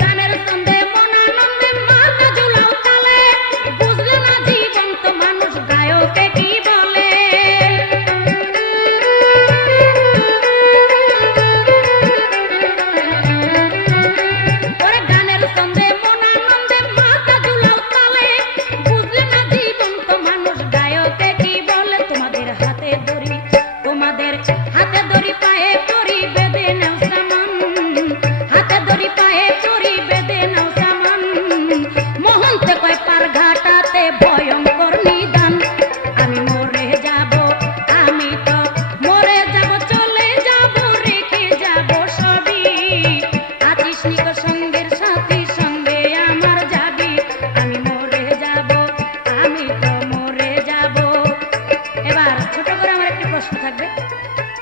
গানের ছন্দে মনানন্দে মাথা ঝুলাও তালে, বুঝলে না জীবন্ত মানুষ গায়কে কি বলে। ওরে গানের ছন্দে মনানন্দে মাথা ঝুলাও তালে, বুঝলে না জীবন্ত মানুষ গায়কে কি বলে। তোমাদের হাতে দড়ি, তোমাদের হাতে দড়ি, পায়ে দড়ি বেঁধে নাও সামান, হাতে দড়ি পায়ে দড়ি বেঁধে নাও সামান। মহন্তে কয় পার ঘাটাতে ভয়ঙ্কর নিদান, আমি মরে যাব, আমি তো মরে যাব, চলে যাব, রেখে যাব সবই। আতিশ নিকোর সঙ্গের সাথী সঙ্গে আমার যাবি, আমি মরে যাব, আমি তো মরে যাব। এবার ছোট করে আমার একটি প্রশ্ন থাকবে,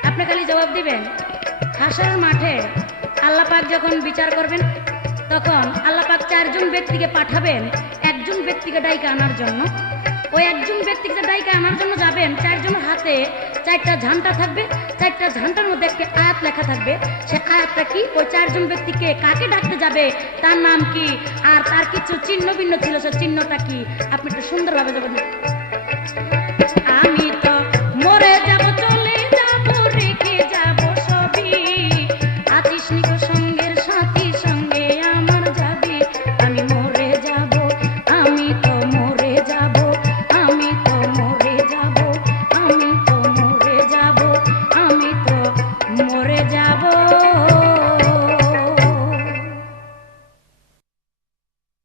আপনি খালি জবাব দিবেন। হাসরের মাঠে আল্লাহ পাক যখন বিচার করবেন, তখন আল্লাহ পাক চারজন ব্যক্তিকে পাঠাবেন একজন ব্যক্তিকে ডাইকা আনার জন্য। ওই একজন ব্যক্তিকে ডাইকা আনার জন্য যাবেন, চারজনের হাতে চারটা ঝান্টা থাকবে, চারটা ঝান্টার মধ্যে একটি আয়াত লেখা থাকবে। সে আয়াতটা কি, ওই চারজন ব্যক্তিকে কাকে ডাকতে যাবে, তার নাম কি, আর তার কিছু চিহ্ন ভিন্ন ছিল, সে চিহ্নটা কি, আপনি একটু সুন্দরভাবে জবাব দিন।